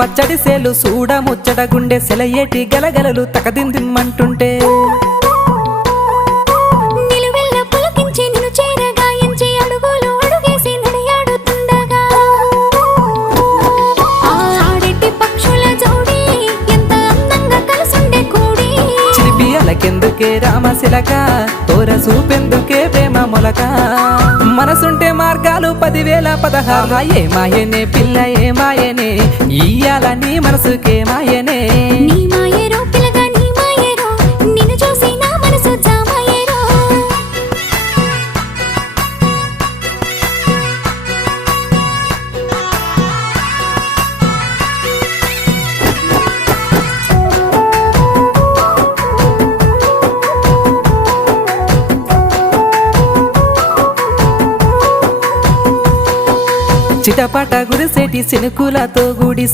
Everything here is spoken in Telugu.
పచ్చడి సేలు సూడ ముచ్చట గుండె సెలయేటి గలగలలు తకదిందిమ్మంటుంటే నిలువెల్ల పులకించి నిన్ను చేరగాయించి అడుగులు అడుగేసి నడియాడుతుండగా ఆడెట్టి పక్షుల జోడి ఎంత అందంగా కలుసుండే కూడి చిలిపియలకెందుకే రామశిలక తోర చూపెందుకే ప్రేమ మొలక మనసుంటే మార్గాలు 10,016 ఏమాయనే పిల్ల ఏమాయనే ఇయ్యాల నీ మనసుకే మాయనే నీ మాయేరో పిల్లగా నీ మాయేరో నిన్ను చూసి నా మనసు జామాయేరో చిటపట గురిసేటి సినుకులతో గుడి